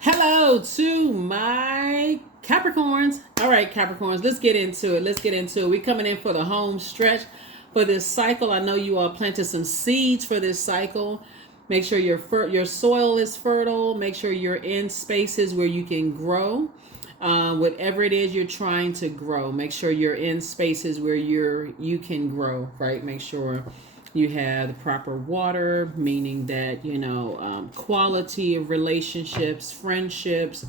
Hello to my Capricorns. All right, Capricorns, let's get into it. We're coming in for the home stretch for this cycle. I know you all planted some seeds for this cycle. Make sure your soil is fertile. Make sure you're in spaces where you can grow. Whatever it is you're trying to grow, make sure you're in spaces where you can grow. Right. Make sure you have the proper water, meaning that quality of relationships, friendships,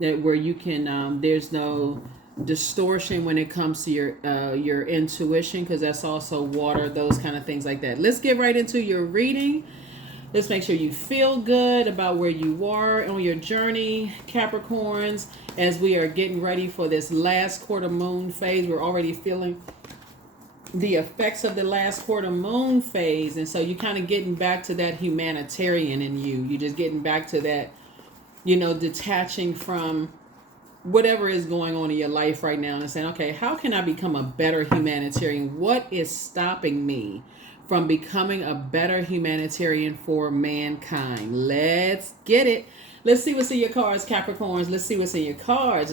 that where you can there's no distortion when it comes to your intuition, because that's also water, those kind of things like that. Let's get right into your reading. Let's make sure you feel good about where you are on your journey, Capricorns, as we are getting ready for this last quarter moon phase. We're already feeling the effects of the last quarter moon phase. And so you're kind of getting back to that humanitarian in you. You're just getting back to that, detaching from whatever is going on in your life right now and saying, okay, how can I become a better humanitarian? What is stopping me from becoming a better humanitarian for mankind? Let's get it. Let's see what's in your cards, Capricorns. Let's see what's in your cards.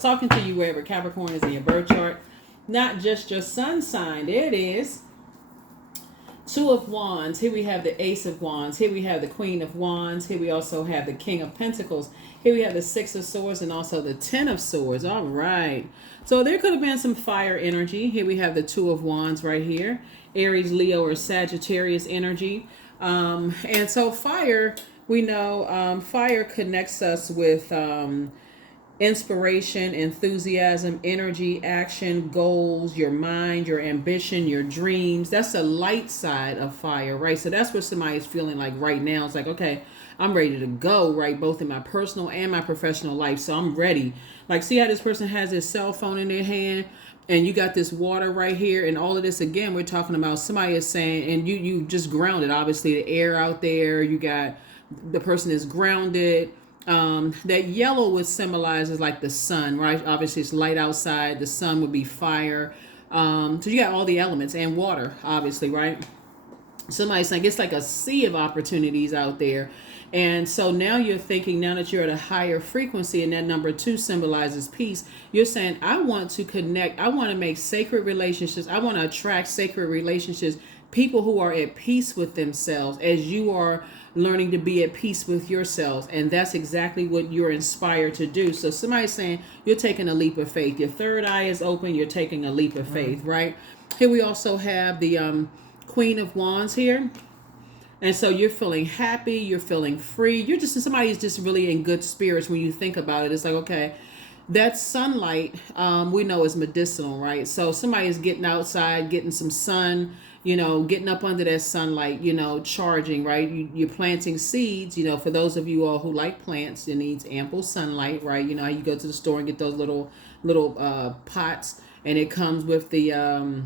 Talking to you wherever Capricorn is in your birth chart. Not just your sun sign. There it is. Two of Wands. Here we have the Ace of Wands. Here we have the Queen of Wands. Here we also have the King of Pentacles. Here we have the Six of Swords and also the Ten of Swords. All right. So there could have been some fire energy. Here we have the Two of Wands right here. Aries, Leo, or Sagittarius energy. And so fire, we know fire connects us with inspiration, enthusiasm, energy, action, goals, your mind, your ambition, your dreams. That's the light side of fire, right? So that's what somebody's feeling like right now. It's like, okay, I'm ready to go, right? Both in my personal and my professional life. So I'm ready. Like, see how this person has his cell phone in their hand and you got this water right here and all of this. Again, we're talking about somebody is saying, and you just grounded, obviously the air out there, you got the person is grounded. That yellow would symbolize is like the sun, right? Obviously it's light outside. The sun would be fire. So you got all the elements and water, obviously, right? Somebody's saying it's like a sea of opportunities out there. And so now you're thinking, now that you're at a higher frequency, and that number 2 symbolizes peace, you're saying, I want to connect. I want to make sacred relationships. I want to attract sacred relationships, people who are at peace with themselves as you are learning to be at peace with yourselves. And that's exactly what you're inspired to do. So somebody's saying you're taking a leap of faith. Your third eye is open. You're taking a leap of faith, right? Here we also have the Queen of Wands here. And so you're feeling happy, you're feeling free. You're just, somebody's just really in good spirits when you think about it. It's like, okay, that sunlight, we know is medicinal, right? So somebody's getting outside, getting some sun, getting up under that sunlight, charging, right? You're planting seeds, for those of you all who like plants, it needs ample sunlight, right? You know how you go to the store and get those little pots, and it comes with the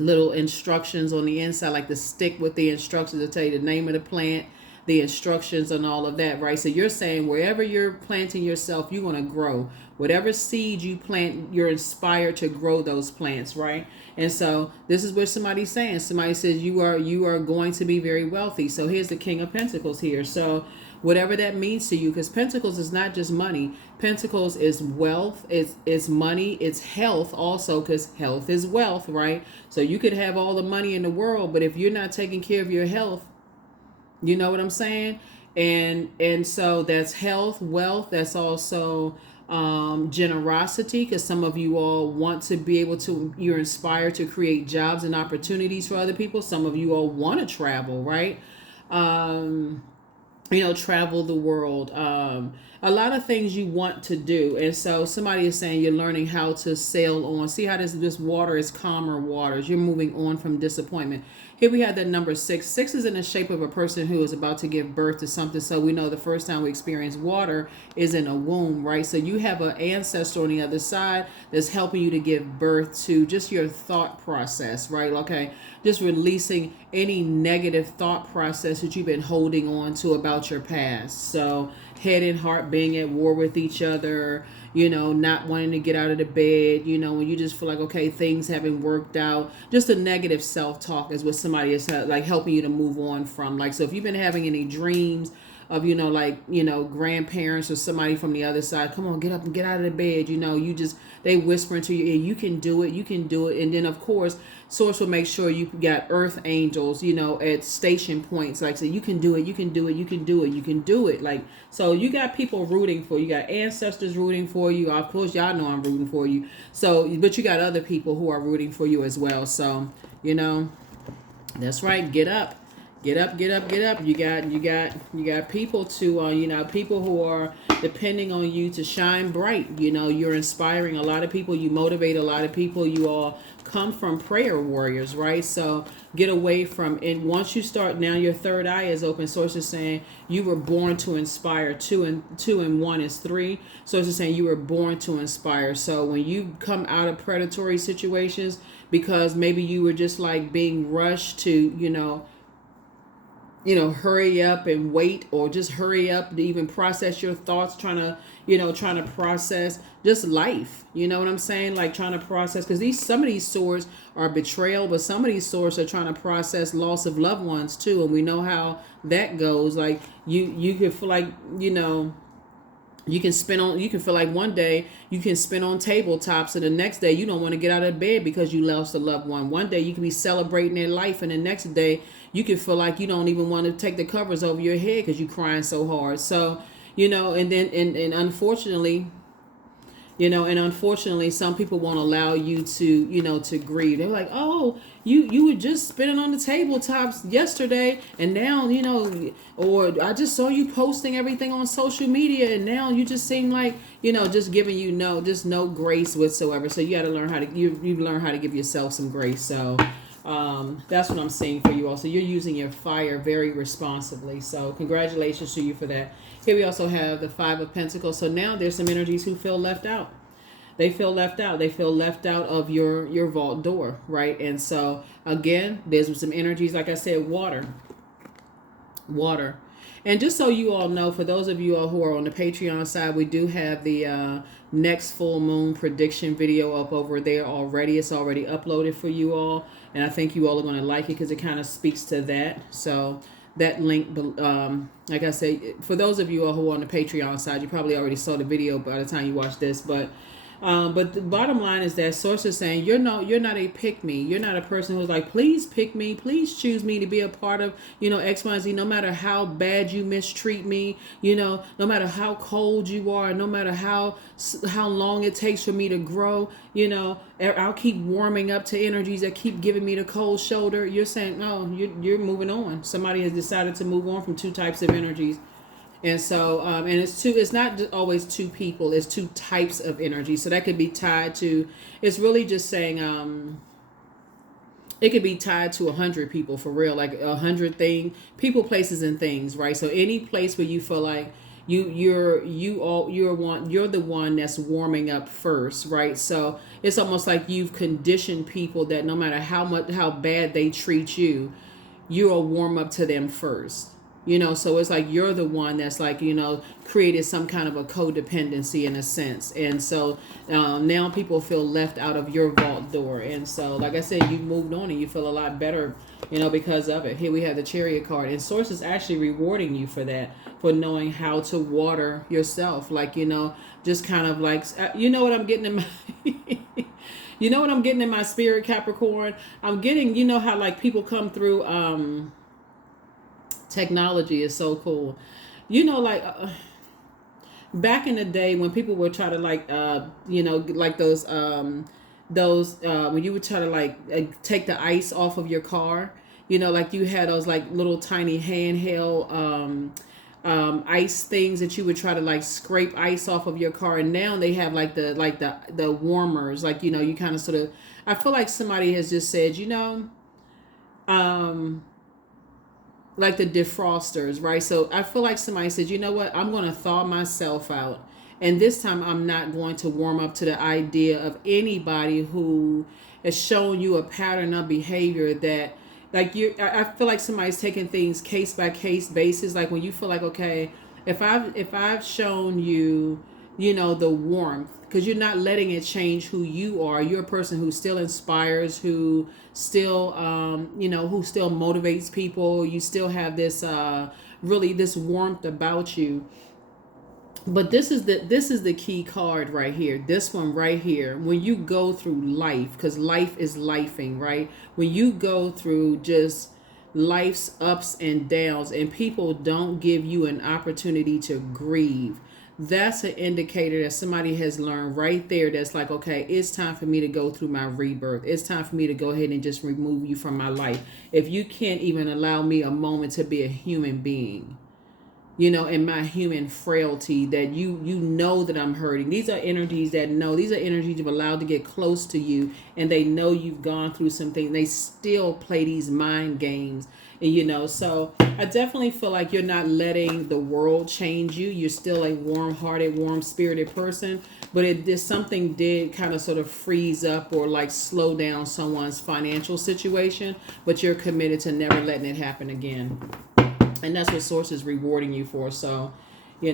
little instructions on the inside, like the stick with the instructions to tell you the name of the plant, the instructions and all of that, right? So you're saying wherever you're planting yourself, you're going to grow. Whatever seed you plant, you're inspired to grow those plants, right? And so this is what somebody's saying. Somebody says you are going to be very wealthy. So here's the King of Pentacles here. So whatever that means to you, because Pentacles is not just money. Pentacles is wealth, it's money, it's health also, because health is wealth, right? So you could have all the money in the world, but if you're not taking care of your health, you know what I'm saying? And so that's health, wealth. That's also generosity, because some of you all want to be able to, you're inspired to create jobs and opportunities for other people. Some of you all want to travel, right? Travel the world. A lot of things you want to do. And so somebody is saying you're learning how to sail on. See how this water is calmer waters. You're moving on from disappointment. Here we have that number 6. 6 is in the shape of a person who is about to give birth to something. So we know the first time we experience water is in a womb, right? So you have an ancestor on the other side that's helping you to give birth to just your thought process, right? Okay, just releasing any negative thought process that you've been holding on to about your past. So head and heart being at war with each other, not wanting to get out of the bed, when you just feel like, okay, things haven't worked out. Just a negative self-talk is what somebody is like helping you to move on from. Like, so if you've been having any dreams like, grandparents or somebody from the other side. Come on, get up and get out of the bed. They whisper into your ear, you can do it, you can do it. And then of course, source will make sure you got earth angels, at station points. Like, say, you can do it, you can do it, you can do it, you can do it. Like, so you got people rooting for you. You got ancestors rooting for you. Of course, y'all know I'm rooting for you. So, but you got other people who are rooting for you as well. So, that's right. Get up. Get up, get up, get up. You got people to people who are depending on you to shine bright. You're inspiring a lot of people, you motivate a lot of people. You all come from prayer warriors, right? So get away from, and once you start, now your third eye is open. Source is saying you were born to inspire. Two and one is three. Source is saying you were born to inspire. So when you come out of predatory situations, because maybe you were just like being rushed to, hurry up and wait, or just hurry up to even process your thoughts, trying to process just life. You know what I'm saying? Like trying to process, because some of these swords are betrayal, but some of these swords are trying to process loss of loved ones too. And we know how that goes. Like you could feel like, you can feel like one day you can spin on tabletops, and the next day you don't want to get out of bed because you lost a loved one. One day you can be celebrating their life, and the next day you can feel like you don't even want to take the covers over your head because you're crying so hard. So, and then, and unfortunately, some people won't allow you to, to grieve. They're like, oh, you were just spinning on the tabletops yesterday, and now, or I just saw you posting everything on social media, and now you just seem like, just giving you no grace whatsoever. So you got to learn how to, you learn how to give yourself some grace. So that's what I'm saying for you all. So you're using your fire very responsibly. So congratulations to you for that. Here we also have the Five of Pentacles. So now there's some energies who feel left out. They feel left out. They feel left out of your vault door, right? And so again, there's some energies, like I said, water. And just so you all know, for those of you all who are on the Patreon side, we do have the next full moon prediction video up over there already. It's already uploaded for you all, and I think you all are going to like it because it kind of speaks to that. So that link, like I say, for those of you all who are on the Patreon side, you probably already saw the video by the time you watch this, but the bottom line is that Source is saying you're not a pick me. You're not a person who's like, please pick me, please choose me to be a part of, X, Y, and Z. No matter how bad you mistreat me, no matter how cold you are, no matter how long it takes for me to grow, I'll keep warming up to energies that keep giving me the cold shoulder. You're saying, no, you're moving on. Somebody has decided to move on from two types of energies. And so, and it's not always two people, it's two types of energy. So that could be tied to, it's really just saying, it could be tied to 100 people for real, like 100 people, places, and things, right? So any place where you feel like you're the one that's warming up first, right? So it's almost like you've conditioned people that no matter how bad they treat you, you'll warm up to them first. So it's like you're the one that's like, created some kind of a codependency in a sense. And so now people feel left out of your vault door. And so, like I said, you moved on and you feel a lot better, because of it. Here we have the Chariot card. And Source is actually rewarding you for that, for knowing how to water yourself. Like, just kind of like, what I'm getting in my... what I'm getting in my spirit, Capricorn? I'm getting, how like people come through... technology is so cool. Back in the day when people would try to like, like those when you would try to like take the ice off of your car, like you had those like little tiny handheld ice things that you would try to like scrape ice off of your car. And now they have like the warmers, like, you kind of sort of, I feel like somebody has just said, like the defrosters, right? So I feel like somebody said, you know what, I'm going to thaw myself out. And this time I'm not going to warm up to the idea of anybody who has shown you a pattern of behavior that, like, I feel like somebody's taking things case by case basis. Like when you feel like, okay, if I've shown you, the warmth, because you're not letting it change who you are. You're a person who still inspires, who still, who still motivates people. You still have this really this warmth about you. But this is the key card right here. This one right here. When you go through life, because life is lifing, right? When you go through just life's ups and downs, and people don't give you an opportunity to grieve, that's an indicator that somebody has learned right there. That's like, okay, it's time for me to go through my rebirth. It's time for me to go ahead and just remove you from my life. If you can't even allow me a moment to be a human being, in my human frailty, that you know that I'm hurting. These are energies that know. These are energies you've allowed to get close to you, and they know you've gone through some things. They still play these mind games, and so I definitely feel like you're not letting the world change you. You're still a warm-hearted, warm-spirited person, but this something did kind of sort of freeze up or like slow down someone's financial situation, but you're committed to never letting it happen again. And that's what Source is rewarding you for. So, here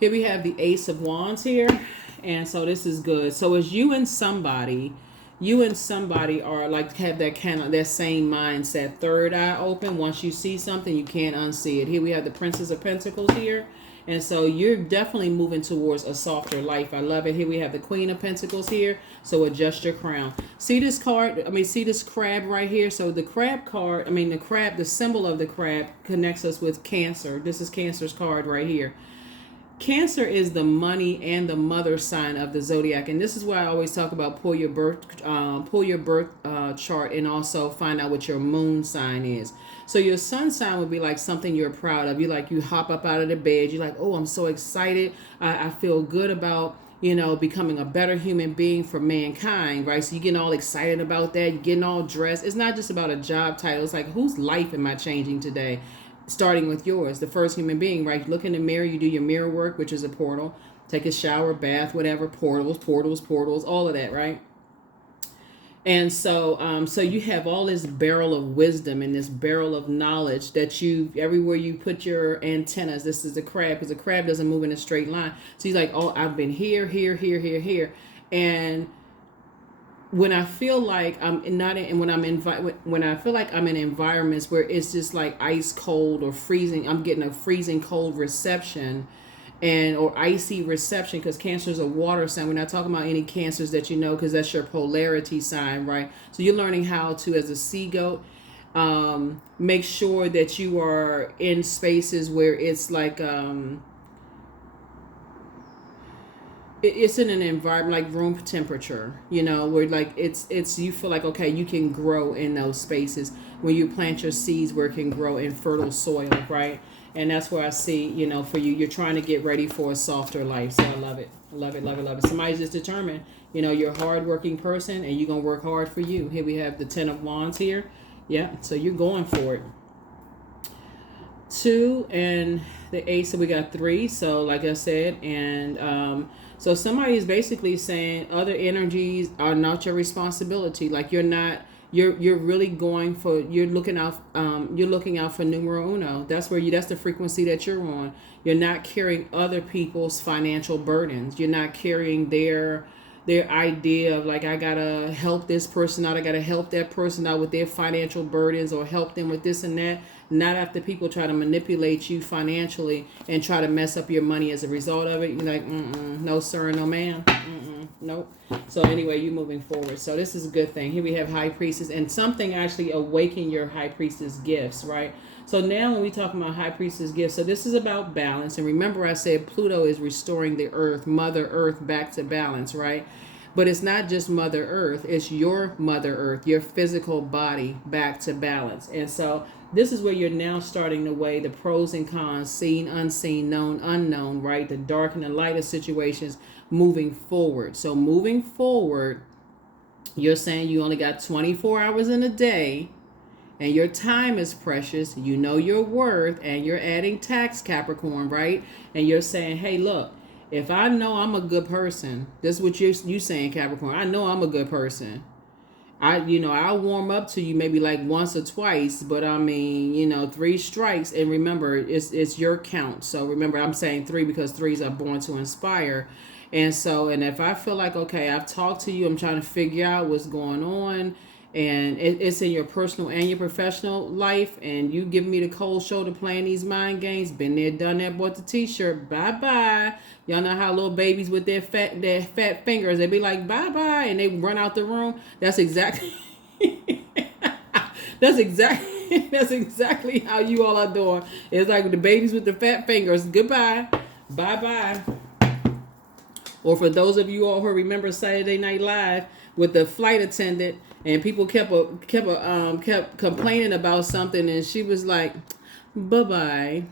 we have the Ace of Wands here. And so this is good. So as you and somebody are like, have that kind of, that same mindset, third eye open. Once you see something, you can't unsee it. Here we have the Princess of Pentacles here. And so you're definitely moving towards a softer life. I love it. Here we have the Queen of Pentacles here. So adjust your crown. See this card? See this crab right here? So the crab card, the crab, the symbol of the crab connects us with Cancer. This is Cancer's card right here. Cancer is the money and the mother sign of the zodiac, and this is why I always talk about pull your birth chart, and also find out what your moon sign is. So your sun sign would be like something you're proud of. You hop up out of the bed. You're like, oh, I'm so excited. I feel good about becoming a better human being for mankind, right? So you're getting all excited about that. You're getting all dressed. It's not just about a job title. It's like, whose life am I changing today? Starting with yours, the first human being, right? You look in the mirror, you do your mirror work, which is a portal. Take a shower, bath, whatever, portals, all of that, right? And so you have all this barrel of wisdom and this barrel of knowledge that everywhere you put your antennas. This is the crab, because the crab doesn't move in a straight line. So he's like, oh, I've been here, and when I feel like I'm not in, when I feel like I'm in environments where it's just like ice cold or freezing, I'm getting a freezing cold reception, or icy reception, because Cancer is a water sign. We're not talking about any cancers that because that's your polarity sign, right? So you're learning how to, as a sea goat, make sure that you are in spaces where it's like it's in an environment like room temperature, where like it's you feel like, okay, you can grow in those spaces when you plant your seeds, where it can grow in fertile soil, right? And that's where I see, for you're trying to get ready for a softer life. So I love it. Love it, love it, love it. Somebody's just determined, you're a hardworking person, and you're going to work hard for you. Here we have the 10 of Wands here. Yeah, so you're going for it. 2 and the 8, so we got 3. So like I said, and so somebody is basically saying other energies are not your responsibility. Like you're really going for, you're looking out for numero uno. That's the frequency that you're on. You're not carrying other people's financial burdens. You're not carrying their idea of like, I gotta help this person out, I gotta help that person out with their financial burdens, or help them with this and that. Not after people try to manipulate you financially and try to mess up your money as a result of it. You're like, no sir, no ma'am, nope. So anyway, you moving forward. So this is a good thing. Here we have High Priestess, and something actually awaken your High Priestess gifts, right? So now when we talk about High Priestess gifts, so this is about balance. And remember I said Pluto is restoring the earth, Mother Earth, back to balance, right? But it's not just Mother Earth, it's your Mother Earth, your physical body back to balance. And so this is where you're now starting to weigh the pros and cons, seen, unseen, known, unknown, right? The dark and the light of situations moving forward. So moving forward, you're saying you only got 24 hours in a day, and your time is precious. You know your worth, and you're adding tax, Capricorn, right? And you're saying, hey, look, if I know I'm a good person, this is what you saying, Capricorn. I know I'm a good person. I'll warm up to you maybe like once or twice, but 3 strikes. And remember, it's your count. So remember, I'm saying 3 because 3s are born to inspire. And if I feel like, okay, I've talked to you, I'm trying to figure out what's going on, And it's in your personal and your professional life, and you giving me the cold shoulder playing these mind games. Been there, done that, bought the t-shirt. Bye bye. Y'all know how little babies with their fat fingers, they be like bye bye and they run out the room. That's exactly that's exactly how you all are doing. It's like the babies with the fat fingers. Goodbye. Bye bye. Or for those of you all who remember Saturday Night Live with the flight attendant, and people kept complaining about something, and she was like, bye bye.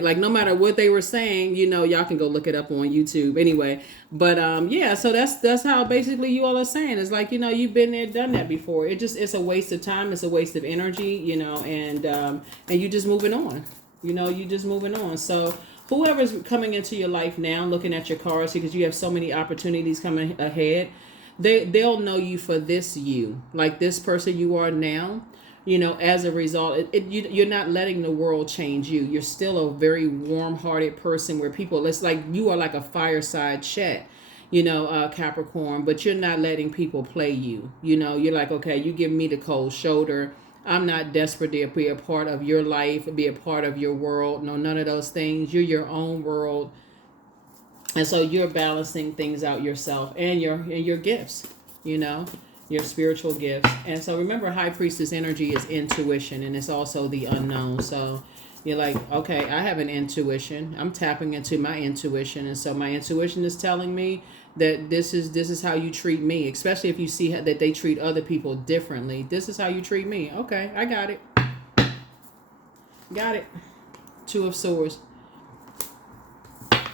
Like, no matter what they were saying, y'all can go look it up on YouTube anyway. But yeah, so that's how basically you all are saying. It's like, you've been there, done that before. It's a waste of time, it's a waste of energy, and you just moving on. You just moving on. So whoever's coming into your life now, looking at your cards, because you have so many opportunities coming ahead, they'll know you for this you, like this person you are now. As a result, you're not letting the world change you. You're still a very warm-hearted person where it's like you are like a fireside chat, Capricorn, but you're not letting people play you. You're like, okay, you give me the cold shoulder. I'm not desperate to be a part of your life, be a part of your world. No, none of those things. You're your own world. And so you're balancing things out yourself and your gifts, your spiritual gifts. And so remember, High Priestess energy is intuition, and it's also the unknown. So you're like, okay, I have an intuition. I'm tapping into my intuition. And so my intuition is telling me that this is how you treat me, especially if you see that they treat other people differently. This is how you treat me. Okay, I got it. Got it. Two of Swords.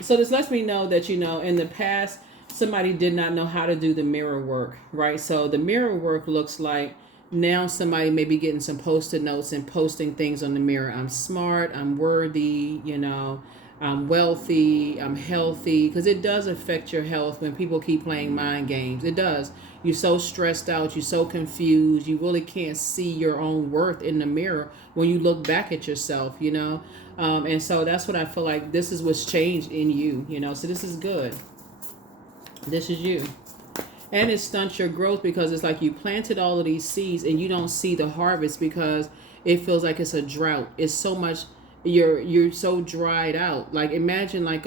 So this lets me know that, in the past, somebody did not know how to do the mirror work, right? So the mirror work looks like now somebody may be getting some post-it notes and posting things on the mirror. I'm smart, I'm worthy, I'm wealthy, I'm healthy, because it does affect your health when people keep playing mind games. It does. You're so stressed out, you're so confused, you really can't see your own worth in the mirror when you look back at yourself, and so that's what I feel like this is what's changed in you, so this is good. This is you. And it stunts your growth because it's like you planted all of these seeds and you don't see the harvest because it feels like it's a drought. It's so much, you're so dried out. Like imagine like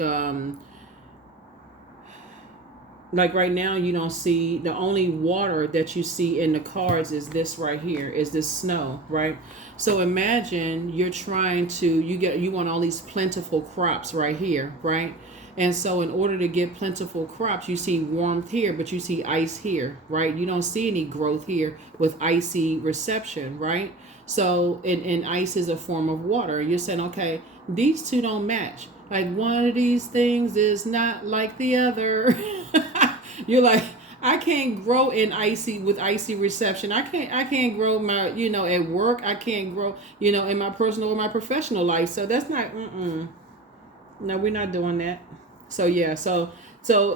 right now you don't see, the only water that you see in the cards is this right here, is this snow, right? So imagine you're trying to, you want all these plentiful crops right here, right? And so in order to get plentiful crops, you see warmth here, but you see ice here, right? You don't see any growth here with icy reception, right? So, and ice is a form of water. You're saying, okay, these two don't match. Like one of these things is not like the other. You're like, I can't grow in with icy reception. I can't grow my, at work. I can't grow, in my personal or my professional life. So that's not, no, we're not doing that. So yeah, so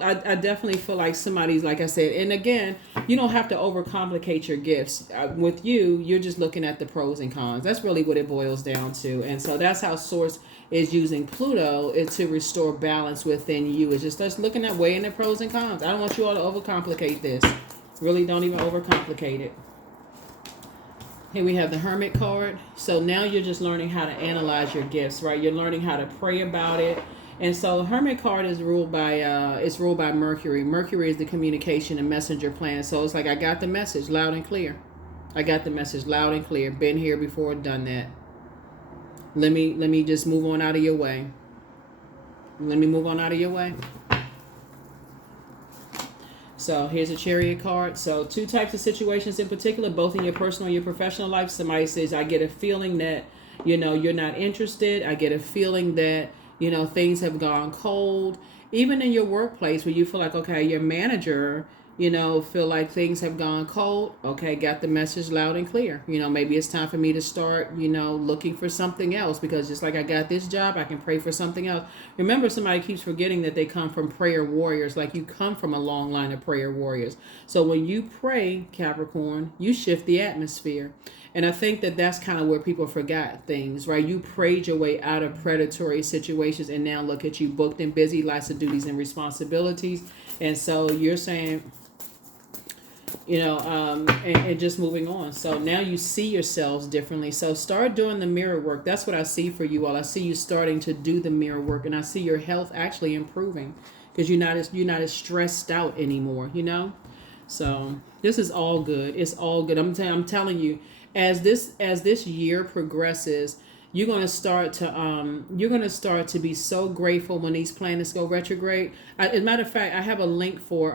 I definitely feel like somebody's, like I said, and again, you don't have to overcomplicate your gifts. With you're just looking at the pros and cons. That's really what it boils down to. And so that's how Source is using Pluto is to restore balance within you. It's just looking at weighing the pros and cons. I don't want you all to overcomplicate this. Really don't even overcomplicate it. Here we have the Hermit card. So now you're just learning how to analyze your gifts, right? You're learning how to pray about it. And so Hermit card is ruled by Mercury. Mercury is the communication and messenger planet. So it's like, I got the message loud and clear. I got the message loud and clear. Been here before, done that. Let me just move on out of your way. Let me move on out of your way. So here's a Chariot card. So two types of situations in particular, both in your personal and your professional life. Somebody says, I get a feeling that, you're not interested. I get a feeling that, things have gone cold. Even in your workplace where you feel like, okay, your manager, feel like things have gone cold. Okay, got the message loud and clear. Maybe it's time for me to start, looking for something else, because just like I got this job, I can pray for something else. Remember, somebody keeps forgetting that they come from prayer warriors. Like you come from a long line of prayer warriors. So when you pray, Capricorn, you shift the atmosphere. And I think that that's kind of where people forgot things, right? You prayed your way out of predatory situations, and now look at you, booked and busy, lots of duties and responsibilities. And so you're saying, and just moving on. So now you see yourselves differently. So start doing the mirror work. That's what I see for you all. I see you starting to do the mirror work, and I see your health actually improving because you're not as stressed out anymore. So this is all good. It's all good. I'm telling you, as this year progresses, you're gonna start to be so grateful when these planets go retrograde. As a matter of fact, I have a link for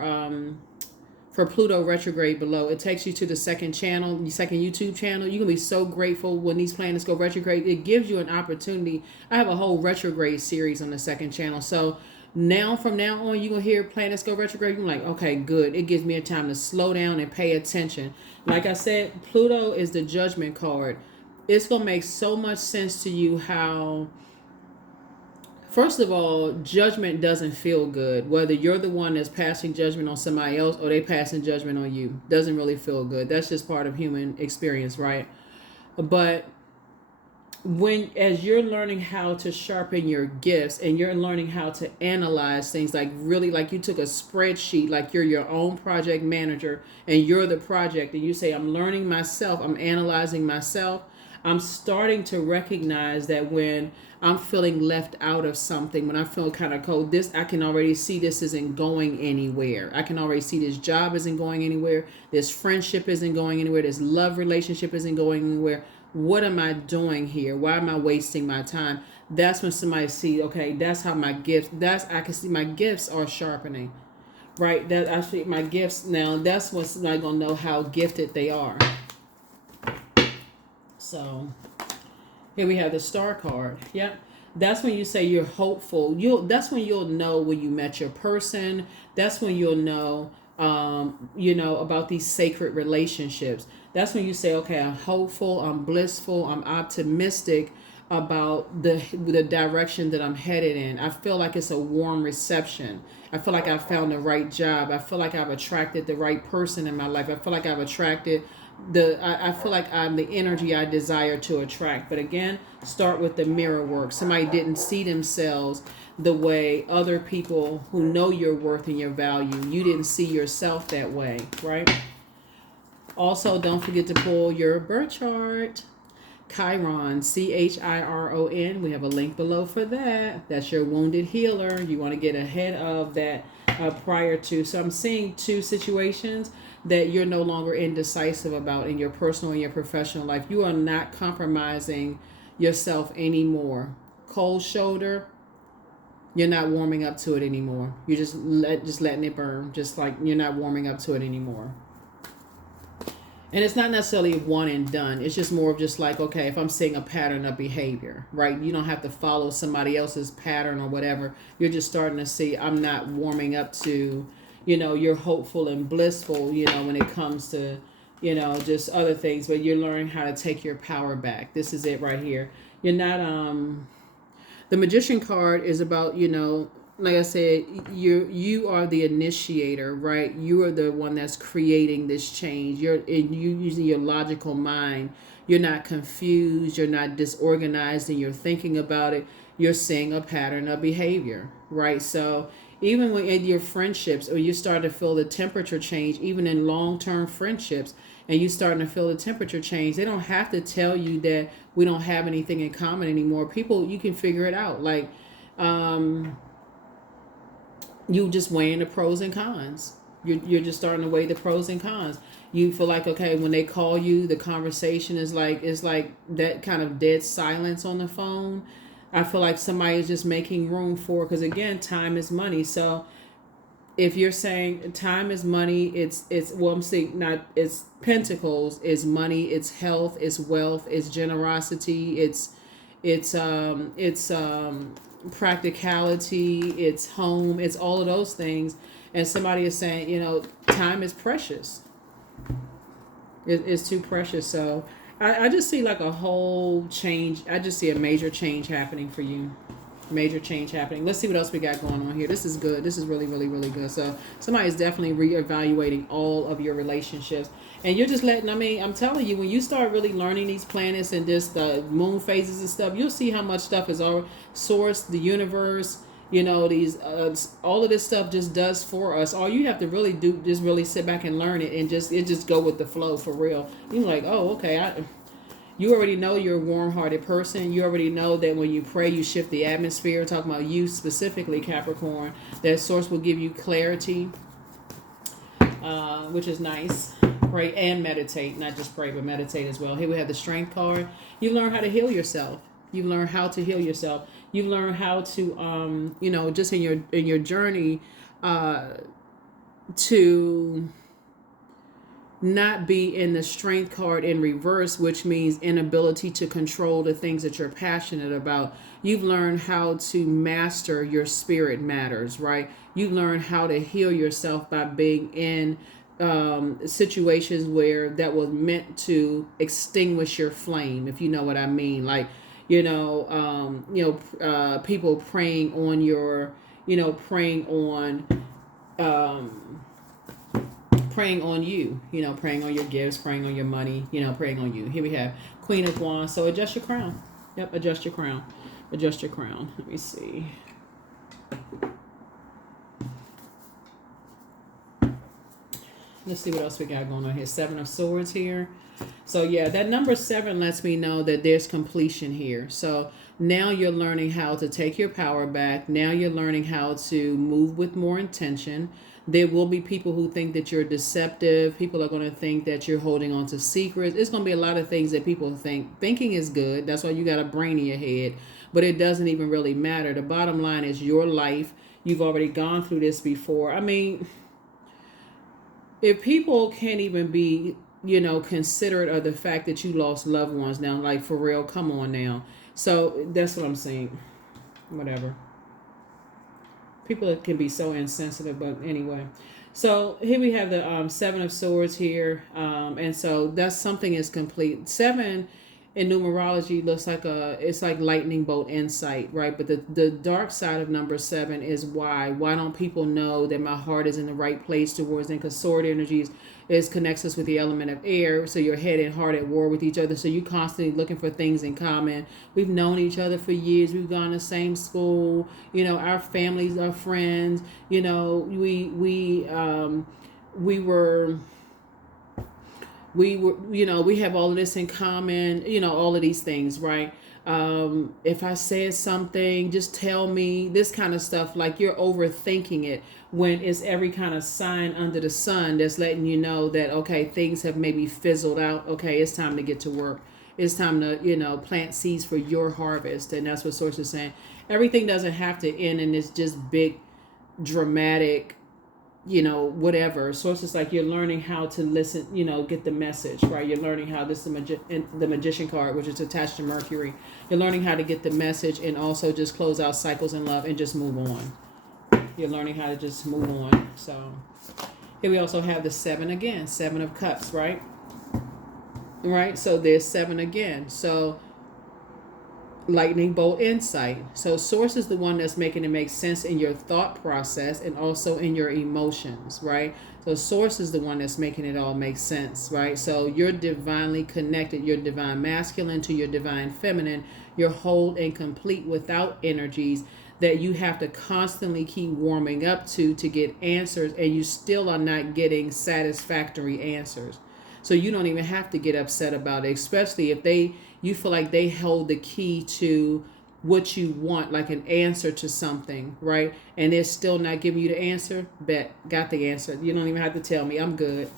Pluto retrograde below. It takes you to the second channel, the second YouTube channel. You're gonna be so grateful when these planets go retrograde. It gives you an opportunity. I have a whole retrograde series on the second channel. So from now on, you're gonna hear planets go retrograde. You're like, okay, good. It gives me a time to slow down and pay attention. Like I said, Pluto is the judgment card. It's gonna make so much sense to you how, first of all, judgment doesn't feel good. Whether you're the one that's passing judgment on somebody else or they passing judgment on you, doesn't really feel good. That's just part of human experience, right? But as you're learning how to sharpen your gifts and you're learning how to analyze things, like really, like you took a spreadsheet, like you're your own project manager and you're the project, and you say, I'm learning myself, I'm analyzing myself. I'm starting to recognize that when I'm feeling left out of something, when I feel kind of cold, I can already see this isn't going anywhere. I can already see this job isn't going anywhere. This friendship isn't going anywhere. This love relationship isn't going anywhere. What am I doing here? Why am I wasting my time? That's when somebody see, okay, that's how I can see my gifts are sharpening, right? That actually my gifts now, that's when somebody gonna know how gifted they are. So here we have the Star card. Yep. That's when you say you're hopeful. That's when you'll know when you met your person. That's when you'll know, about these sacred relationships. That's when you say, okay, I'm hopeful, I'm blissful, I'm optimistic about the direction that I'm headed in. I feel like it's a warm reception. I feel like I found the right job. I feel like I've attracted the right person in my life. I feel like I've attracted I feel like I'm the energy I desire to attract. But again, start with the mirror work. Somebody didn't see themselves the way other people who know your worth and your value. You didn't see yourself that way, right? Also, don't forget to pull your birth chart. Chiron, Chiron. We have a link below for that. That's your wounded healer. You want to get ahead of that prior to. So I'm seeing two situations that you're no longer indecisive about in your personal and your professional life. You are not compromising yourself anymore. Cold shoulder, you're not warming up to it anymore. You're just letting it burn. Just like you're not warming up to it anymore. And it's not necessarily one and done. It's just more of just like, okay, if I'm seeing a pattern of behavior, right? You don't have to follow somebody else's pattern or whatever. You're just starting to see, I'm not warming up to, you're hopeful and blissful, when it comes to, just other things. But you're learning how to take your power back. This is it right here. You're not, the Magician card is about, like I said, you are the initiator, right? You are the one that's creating this change. You using your logical mind. You're not confused. You're not disorganized, and you're thinking about it. You're seeing a pattern of behavior, right? So even when in your friendships, or you start to feel the temperature change, even in long-term friendships, and you starting to feel the temperature change, they don't have to tell you that we don't have anything in common anymore. People, you can figure it out. Like, you just weighing the pros and cons. You're just starting to weigh the pros and cons. You feel like, okay, when they call you, the conversation is like that kind of dead silence on the phone. I feel like somebody is just making room for, because again, time is money. So if you're saying time is money, it's pentacles, it's money, it's health, it's wealth, it's generosity, it's practicality, it's home, it's all of those things. And somebody is saying, time is precious. It's too precious. So I just see like a whole change. I just see a major change happening for you. Major change happening. Let's see what else we got going on here. This is good. This is really, really, really good. So somebody's definitely reevaluating all of your relationships. And you're just I'm telling you, when you start really learning these planets and just the moon phases and stuff, you'll see how much stuff is all source, the universe, You know, these all of this stuff just does for us. All you have to really do is really sit back and learn it, and just go with the flow for real. You're like, oh, okay, you already know you're a warm-hearted person. You already know that when you pray, you shift the atmosphere. Talking about you specifically, Capricorn, that source will give you clarity, which is nice. Pray and meditate, not just pray, but meditate as well. Here we have the Strength card. You learn how to heal yourself. You learn how to heal yourself. You learn how to, just in your journey, to not be in the Strength card in reverse, which means inability to control the things that you're passionate about. You've learned how to master your spirit matters, right? You learn how to heal yourself by being in situations where that was meant to extinguish your flame, if you know what I mean. Like, people praying on your, praying on you, praying on your gifts, praying on your money, praying on you. Here we have Queen of Wands. So adjust your crown. Yep, adjust your crown. Adjust your crown. Let me see. Let's see what else we got going on here. 7 of Swords here. So yeah, that number 7 lets me know that there's completion here. So now you're learning how to take your power back. Now you're learning how to move with more intention. There will be people who think that you're deceptive. People are going to think that you're holding on to secrets. It's going to be a lot of things that people think. Thinking is good. That's why you got a brain in your head. But it doesn't even really matter. The bottom line is your life. You've already gone through this before. I mean, if people can't even be, considerate of the fact that you lost loved ones now, like for real, come on now. So that's what I'm saying. Whatever. People can be so insensitive, but anyway. So here we have the 7 of Swords here. And so that's something is complete. 7 in numerology looks like it's like lightning bolt insight, right? But the dark side of number 7 is why. Why don't people know that my heart is in the right place towards them? Because sword energies connects us with the element of air. So your head and heart at war with each other. So you constantly looking for things in common. We've known each other for years. We've gone to the same school. Our families are friends. We have all of this in common, all of these things, right? If I said something, just tell me, this kind of stuff. Like you're overthinking it when it's every kind of sign under the sun that's letting you know that, okay, things have maybe fizzled out. Okay, it's time to get to work. It's time to, plant seeds for your harvest. And that's what Source is saying. Everything doesn't have to end in this just big, dramatic, whatever. Source is like you're learning how to listen, get the message, right? You're learning how this is the Magician card, which is attached to Mercury. You're learning how to get the message and also just close out cycles in love and just move on. You're learning how to just move on. So here we also have the 7 again, 7 of Cups, right? Right. So there's 7 again. So lightning bolt insight. So Source is the one that's making it make sense in your thought process and also in your emotions, right? So Source is the one that's making it all make sense, right? So you're divinely connected, your divine masculine to your divine feminine. You're whole and complete without energies that you have to constantly keep warming up to get answers, and you still are not getting satisfactory answers. So you don't even have to get upset about it, especially if you feel like they hold the key to what you want, like an answer to something, right? And they're still not giving you the answer. Got the answer. You don't even have to tell me. I'm good,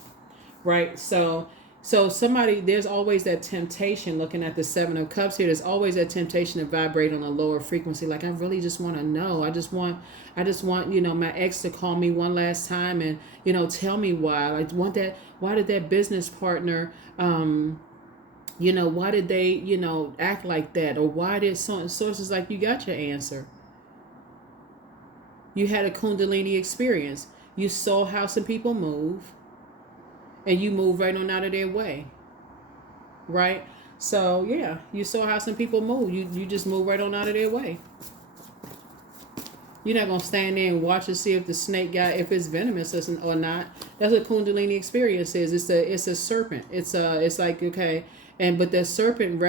right? So somebody, there's always that temptation. Looking at the 7 of Cups here, there's always that temptation to vibrate on a lower frequency. Like, I really just want to know. I just want my ex to call me one last time and tell me why. I want that. Why did that business partner why did they act like that? Or why did Sources like, you got your answer. You had a Kundalini experience. You saw how some people move, and you move right on out of their way, right? So yeah, you saw how some people move. You just move right on out of their way. You're not gonna stand there and watch and see if the snake if it's venomous or not. That's what Kundalini experience is. It's a serpent. It's like, okay, But the serpent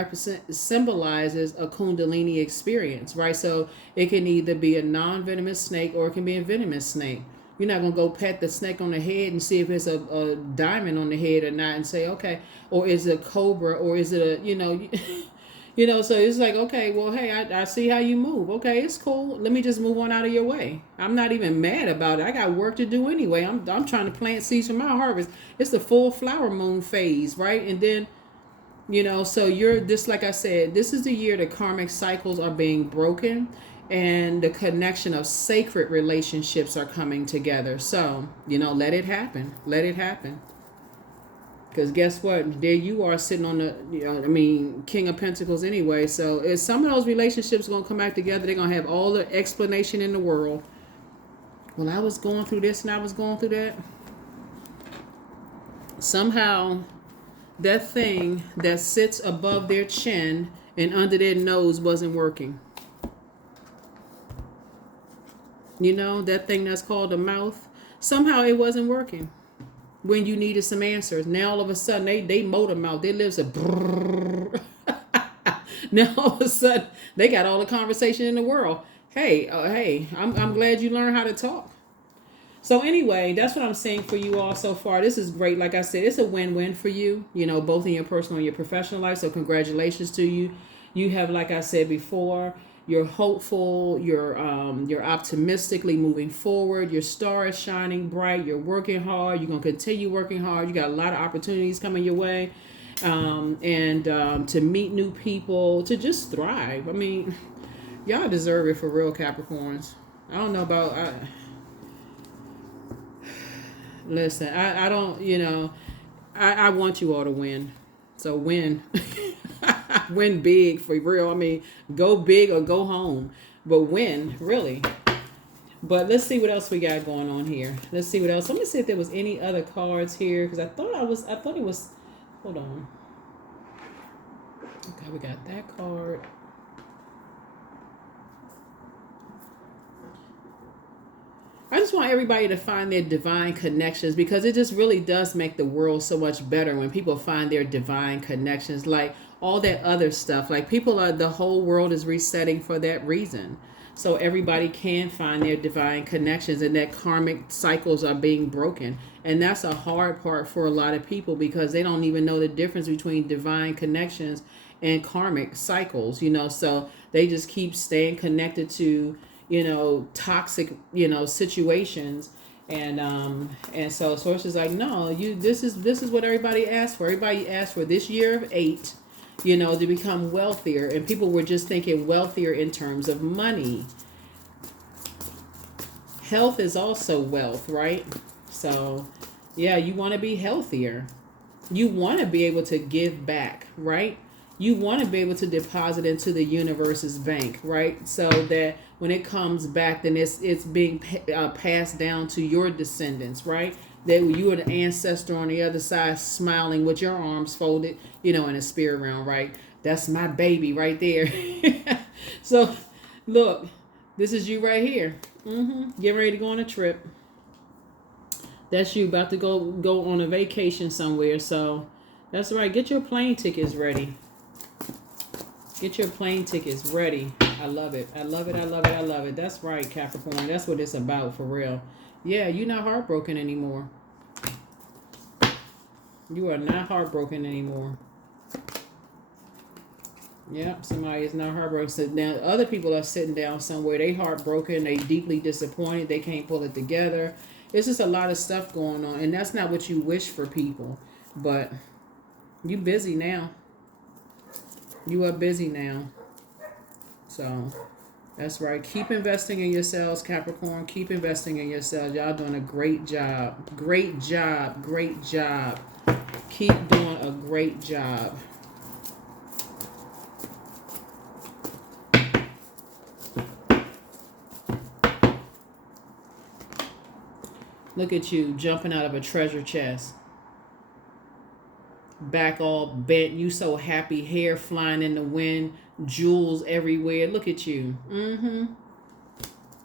symbolizes a kundalini experience, right? So it can either be a non-venomous snake or it can be a venomous snake. You're not gonna go pet the snake on the head and see if it's a diamond on the head or not, and say, okay, or is it a cobra, or is it a, so it's like, okay, well, hey, I see how you move. Okay, it's cool. Let me just move on out of your way. I'm not even mad about it. I got work to do anyway. I'm trying to plant seeds for my harvest. It's the full flower moon phase, right? And then, so you're this, like I said, this is the year the karmic cycles are being broken and the connection of sacred relationships are coming together. So, let it happen. Let it happen. Because guess what? There you are sitting on the, King of Pentacles anyway. So if some of those relationships are going to come back together, they're going to have all the explanation in the world. Well, I was going through this and I was going through that. Somehow, that thing that sits above their chin and under their nose wasn't working. That thing that's called a mouth. Somehow it wasn't working. When you needed some answers, now all of a sudden they motor mouth, their lips are brrrr. Now all of a sudden they got all the conversation in the world. Hey, I'm glad you learned how to talk. So anyway, that's what I'm saying for you all so far. This is great. Like I said, it's a win-win for you, both in your personal and your professional life. So congratulations to you. You have, like I said before, you're hopeful, you're optimistically moving forward, your star is shining bright, you're working hard, you're going to continue working hard, you got a lot of opportunities coming your way, and to meet new people, to just thrive. Y'all deserve it for real, Capricorns. I don't know about... listen, I don't, I want you all to win. So win. Win big for real. Go big or go home. But win, really. But let's see what else we got going on here. Let's see what else. Let me see if there was any other cards here. Because I thought it was, hold on. Okay, we got that card. I just want everybody to find their divine connections, because it just really does make the world so much better when people find their divine connections. Like all that other stuff, like the whole world is resetting for that reason. So everybody can find their divine connections, and that karmic cycles are being broken. And that's a hard part for a lot of people, because they don't even know the difference between divine connections and karmic cycles, so they just keep staying connected to toxic, situations. And so sources like, no, this is what everybody asked for. Everybody asked for this year of 8, to become wealthier. And people were just thinking wealthier in terms of money. Health is also wealth, right? So yeah, you want to be healthier. You want to be able to give back, right? You want to be able to deposit into the universe's bank, right? So that when it comes back, then it's being passed down to your descendants, right? That you are the ancestor on the other side, smiling with your arms folded, in a spirit realm, right? That's my baby right there. So, look, this is you right here. Get ready to go on a trip. That's you about to go on a vacation somewhere. So, that's right. Get your plane tickets ready. Get your plane tickets ready. I love it. I love it. I love it. I love it. That's right, Capricorn. That's what it's about for real. Yeah, you're not heartbroken anymore. You are not heartbroken anymore. Yep, somebody is not heartbroken. So now other people are sitting down somewhere. They heartbroken. They deeply disappointed. They can't pull it together. It's just a lot of stuff going on. And that's not what you wish for people. But you busy now. You are busy now. So that's right. Keep investing in yourselves, Capricorn. Keep investing in yourselves. Y'all doing a great job. Great job. Great job. Keep doing a great job. Look at you jumping out of a treasure chest. Back all bent. You so happy. Hair flying in the wind. Jewels everywhere. Look at you.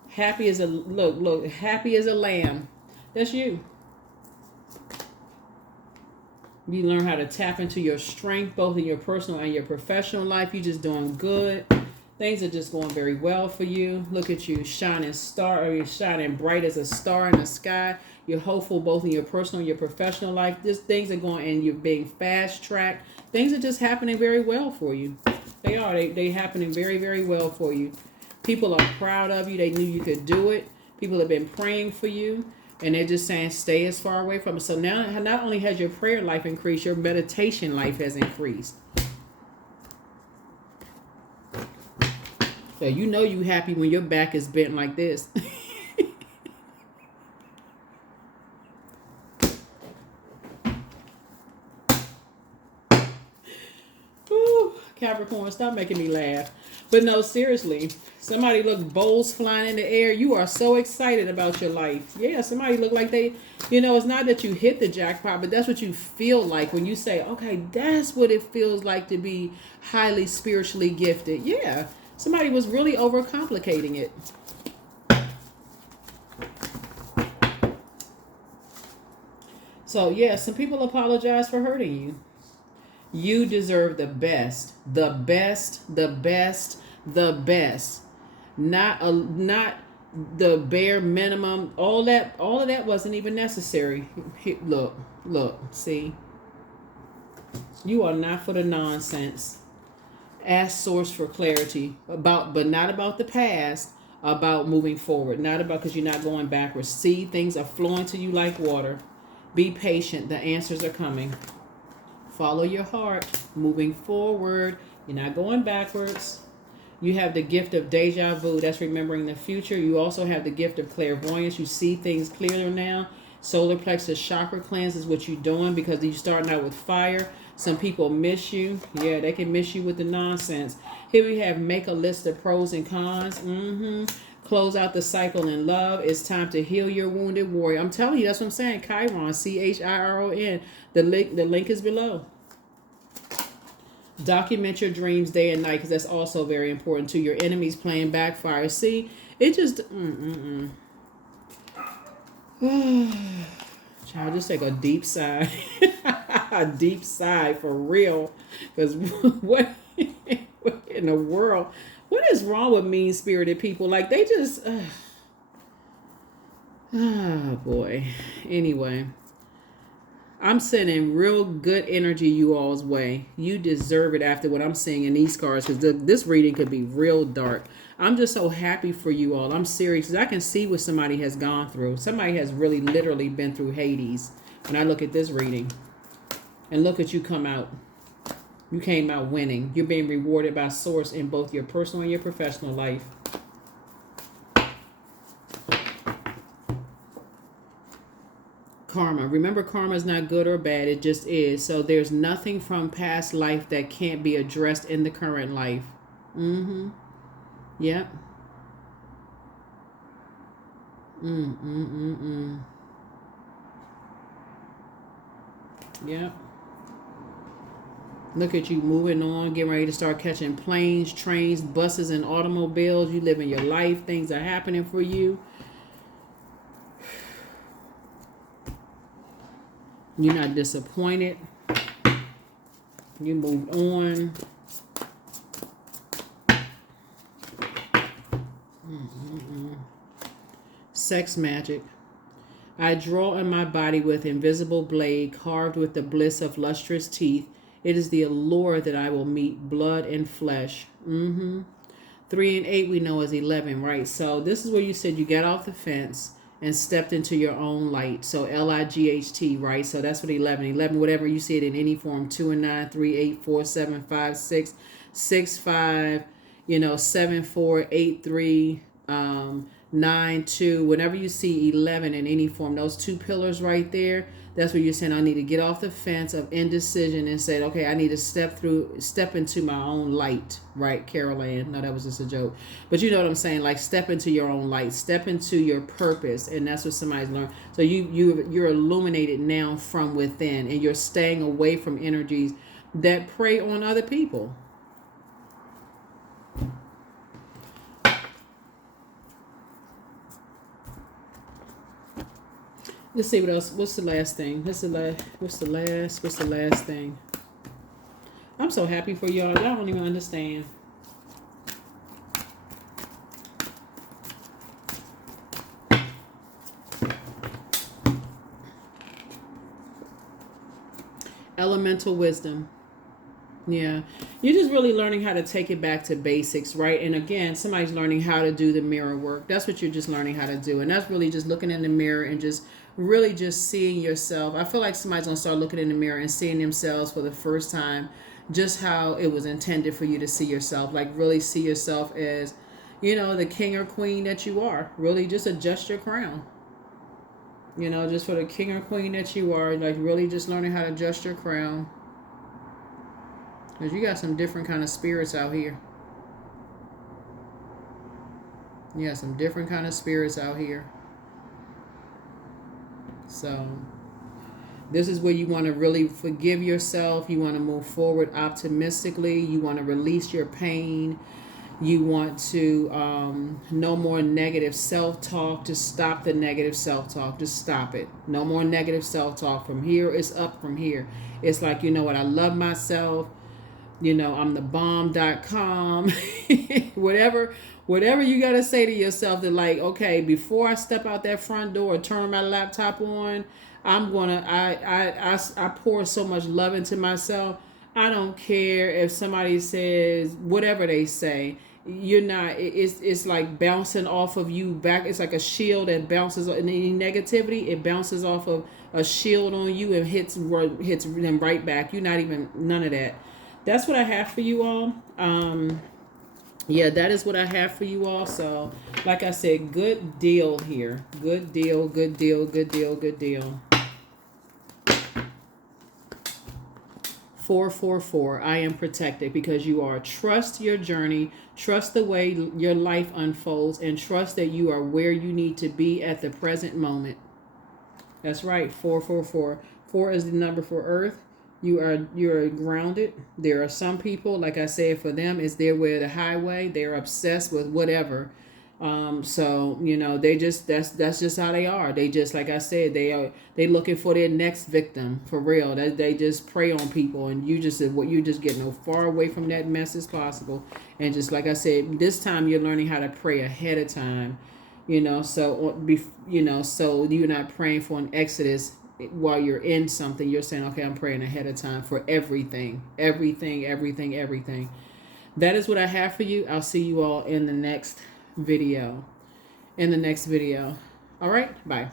Happy as a look. Happy as a lamb. That's you. You learn how to tap into your strength, both in your personal and your professional life. You're just doing good. Things are just going very well for you. Look at you shining you're shining bright as a star in the sky. You're hopeful both in your personal and your professional life. Just things are going, and you're being fast tracked. Things are just happening very well for you. They are. They happening very, very well for you. People are proud of you. They knew you could do it. People have been praying for you. And they're just saying, stay as far away from it. So now, not only has your prayer life increased, your meditation life has increased. So you know you happy when your back is bent like this. Ooh, Capricorn, stop making me laugh. But no, seriously, somebody look bowls flying in the air. You are so excited about your life. Yeah, somebody look like they, it's not that you hit the jackpot, but that's what you feel like when you say, okay, that's what it feels like to be highly spiritually gifted. Yeah, somebody was really overcomplicating it. So, yeah, some people apologize for hurting you. You deserve the best, the best, the best, the best. Not the bare minimum. All of that wasn't even necessary. Look, see. You are not for the nonsense. Ask source for clarity but not about the past, about moving forward. Not about because you're not going backwards. See, things are flowing to you like water. Be patient. The answers are coming. Follow your heart, moving forward. You're not going backwards. You have the gift of deja vu. That's remembering the future. You also have the gift of clairvoyance. You see things clearer now. Solar plexus chakra cleanse is what you're doing because you're starting out with fire. Some people miss you. Yeah, they can miss you with the nonsense. Here we have make a list of pros and cons. Close out the cycle in love. It's time to heal your wounded warrior. I'm telling you, that's what I'm saying. Chiron, Chiron. The link is below. Document your dreams day and night because that's also very important too. Your enemies playing backfire. See, it just Child, just take a deep sigh. A deep sigh for real. Because what in the world? What is wrong with mean-spirited people? Like, they just... oh, boy. Anyway. I'm sending real good energy you all's way. You deserve it after what I'm seeing in these cards. Because this reading could be real dark. I'm just so happy for you all. I'm serious. Because I can see what somebody has gone through. Somebody has really literally been through Hades. When I look at this reading. And look at you come out. You came out winning. You're being rewarded by source in both your personal and your professional life. Karma. Remember, karma is not good or bad. It just is. So there's nothing from past life that can't be addressed in the current life. Yep. Yep. Look at you moving on, getting ready to start catching planes, trains, buses, and automobiles. You living your life. Things are happening for you. You're not disappointed. You moved on. Sex magic. I draw in my body with invisible blade carved with the bliss of lustrous teeth. It is the allure that I will meet blood and flesh. 3 and 8 we know is 11, right? So this is where you said you got off the fence and stepped into your own light. So Light, right? So that's what 11. 11, whatever you see it in any form. 2 and 9, 3, 8, 4, 7, 5, 6, 6, 5, 7, 4, 8, 3, 9, 2. Whenever you see 11 in any form, those two pillars right there, that's what you're saying. I need to get off the fence of indecision and say, okay, I need to step into my own light, right, Carol Ann? No, that was just a joke. But you know what I'm saying? Like, step into your own light, step into your purpose, and that's what somebody's learned. So you're illuminated now from within, and you're staying away from energies that prey on other people. Let's see what else. What's the last thing? What's the last thing? I'm so happy for y'all. Y'all don't even understand. Elemental wisdom. Yeah. You're just really learning how to take it back to basics, right? And again, somebody's learning how to do the mirror work. That's what you're just learning how to do. And that's really just looking in the mirror and just really just seeing yourself. I feel like somebody's going to start looking in the mirror and seeing themselves for the first time, just how it was intended for you to see yourself. Like really see yourself as, you know, the king or queen that you are. Really just adjust your crown. You know, just for the king or queen that you are, like really just learning how to adjust your crown. Because you got some different kind of spirits out here. You got some different kind of spirits out here. So, this is where you want to really forgive yourself. You want to move forward optimistically. You want to release your pain. You want to no more negative self-talk. Just stop the negative self-talk. Just stop it. No more negative self-talk. From here, it's up from here. It's like, you know what, I love myself. You know, I'm the bomb.com. whatever you got to say to yourself that like, okay, before I step out that front door or turn my laptop on, I pour so much love into myself. I don't care if somebody says whatever they say. You're not, it's like bouncing off of you back. It's like a shield that bounces, and any negativity, it bounces off of a shield on you and hits them right back. You're not even, none of that. That's what I have for you all. Yeah, that is what I have for you all. So, like I said, good deal here. Good deal, good deal, good deal, good deal. 444. I am protected because you are. Trust your journey. Trust the way your life unfolds, and trust that you are where you need to be at the present moment. That's right. 444. 4 is the number for Earth. You're grounded. There are some people, like I said, for them, it's their way or the highway. They're obsessed with whatever. So you know, they just that's just how they are. They just, like I said, they looking for their next victim for real. They just prey on people, and you just getting as far away from that mess as possible. And just like I said, this time you're learning how to pray ahead of time. You know, so you're not praying for an exodus while you're in something. You're saying, okay, I'm praying ahead of time for everything. That is what I have for you. I'll see you all in the next video. All right, bye.